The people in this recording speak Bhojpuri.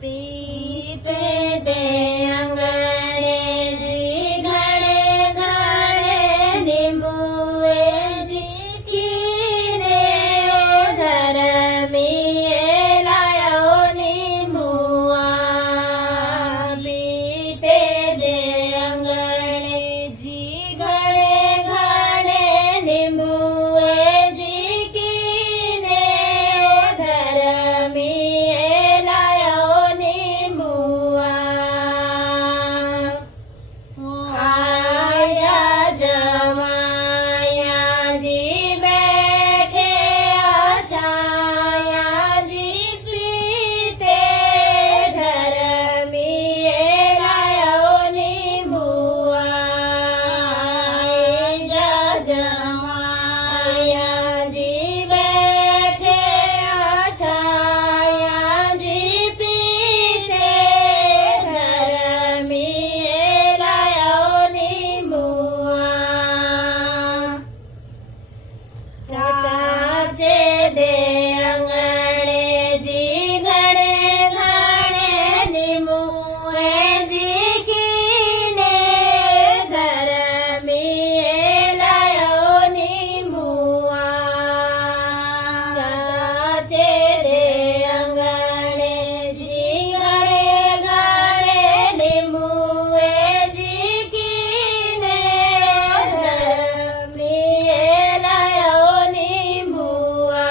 पीते दे अंगणे जी घणे घणे नींबुए जी कीने धर्मीए लायो नींबुआ पीते दे अंगणे जी घणे घणे नींबुए जी कीने धर्मीए लायो नींबुआ आया जमाया जी बैठे छाया जी पीते धर्मीए लायो नींबुआ आया जमाया जी बैठे छाया जी पीते धर्मीए लायो नींबुआ चाचे दे अंगणे जी घणे घणे नींबुए जी कीने धर्मीए लायो नींबुआ चाचे दे अंगणे जी घणे घणे नींबुए जी कीने धर्मीए लायो नींबुआ